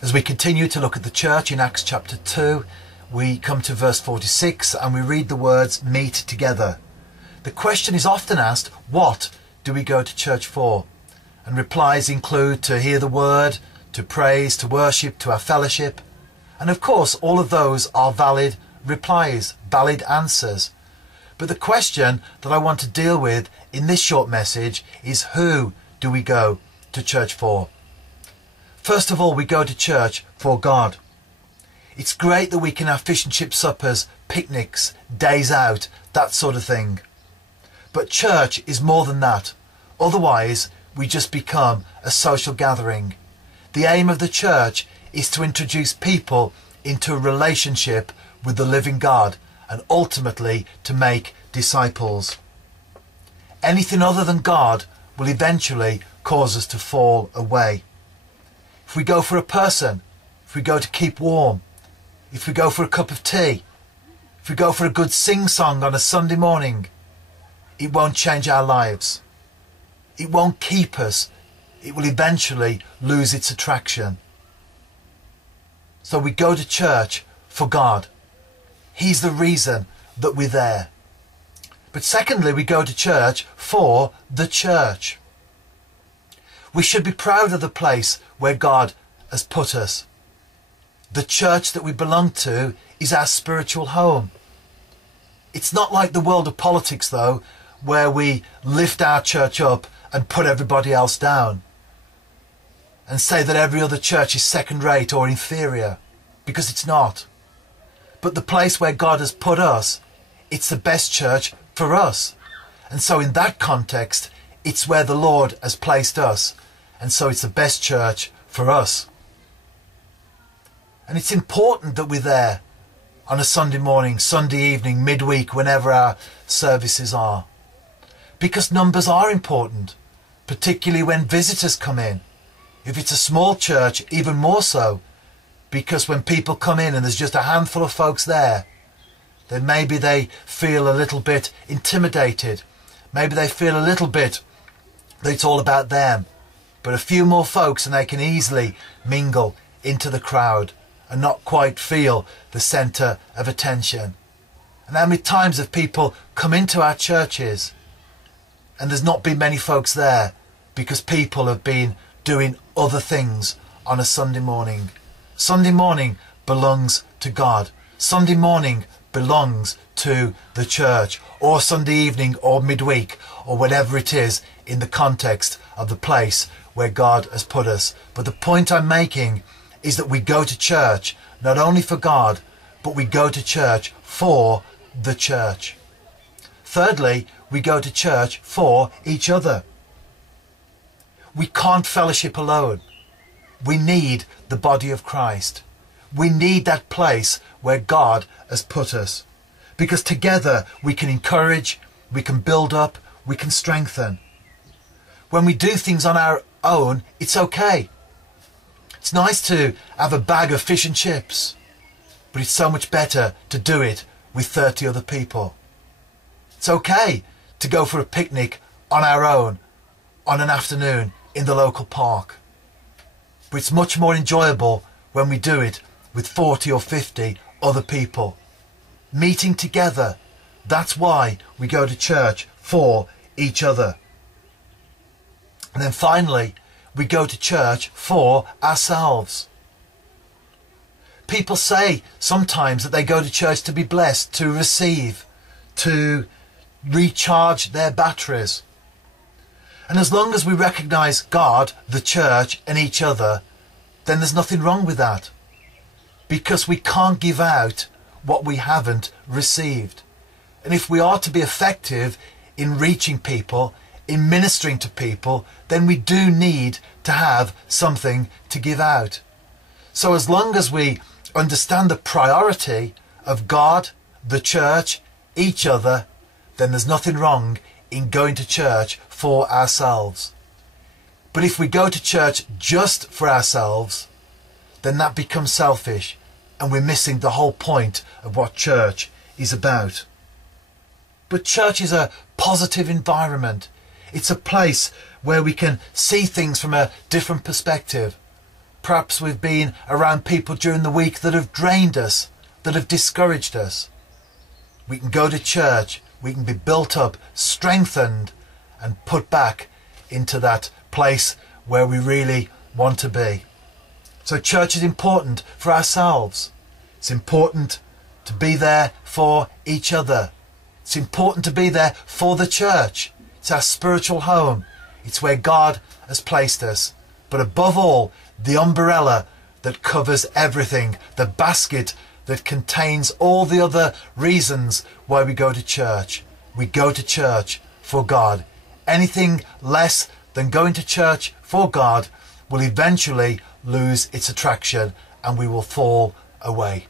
As we continue to look at the church in Acts chapter 2, we come to verse 46 and we read the words, meet together. The question is often asked, what do we go to church for? And replies include to hear the word, to praise, to worship, to have fellowship. And of course, all of those are valid replies, valid answers. But the question that I want to deal with in this short message is, who do we go to church for? First of all, we go to church for God. It's great that we can have fish and chip suppers, picnics, days out, that sort of thing. But church is more than that. Otherwise, we just become a social gathering. The aim of the church is to introduce people into a relationship with the living God and ultimately to make disciples. Anything other than God will eventually cause us to fall away. If we go for a person, if we go to keep warm, if we go for a cup of tea, if we go for a good sing-song on a Sunday morning, it won't change our lives. It won't keep us. It will eventually lose its attraction. So we go to church for God. He's the reason that we're there. But secondly, we go to church for the church. We should be proud of the place where God has put us. The church that we belong to is our spiritual home. It's not like the world of politics, though, where we lift our church up and put everybody else down and say that every other church is second-rate or inferior, because it's not. But the place where God has put us, it's the best church for us. And so in that context, it's where the Lord has placed us. And so it's the best church for us. And it's important that we're there on a Sunday morning, Sunday evening, midweek, whenever our services are. Because numbers are important, particularly when visitors come in. If it's a small church, even more so. Because when people come in and there's just a handful of folks there, then maybe they feel a little bit intimidated. Maybe they feel a little bit that it's all about them. But a few more folks and they can easily mingle into the crowd and not quite feel the centre of attention. And how many times have people come into our churches and there's not been many folks there because people have been doing other things on a Sunday morning. Sunday morning belongs to God. Sunday morning belongs to the church, or Sunday evening or midweek or whatever it is in the context of the place where God has put us. But the point I'm making is that we go to church not only for God, but we go to church for the church. Thirdly, we go to church for each other. We can't fellowship alone. We need the body of Christ. We need that place where God has put us. Because together we can encourage, we can build up, we can strengthen. When we do things on our own, it's okay. It's nice to have a bag of fish and chips, but it's so much better to do it with 30 other people. It's okay to go for a picnic on our own on an afternoon in the local park. But it's much more enjoyable when we do it with 40 or 50 other people. Meeting together. That's why we go to church for each other. And then finally, we go to church for ourselves. People say sometimes that they go to church to be blessed, to receive, to recharge their batteries. And as long as we recognise God, the church and each other, then there's nothing wrong with that. Because we can't give out what we haven't received. And if we are to be effective in reaching people, in ministering to people, then we do need to have something to give out. So as long as we understand the priority of God, the church, each other, then there's nothing wrong in going to church for ourselves. But if we go to church just for ourselves, then that becomes selfish and we're missing the whole point of what church is about. But church is a positive environment. It's a place where we can see things from a different perspective. Perhaps we've been around people during the week that have drained us, that have discouraged us. We can go to church, we can be built up, strengthened, and put back into that place where we really want to be. So church is important for ourselves. It's important to be there for each other. It's important to be there for the church. It's our spiritual home. It's where God has placed us. But above all, the umbrella that covers everything, the basket that contains all the other reasons why we go to church. We go to church for God. Anything less than going to church for God will eventually lose its attraction and we will fall away.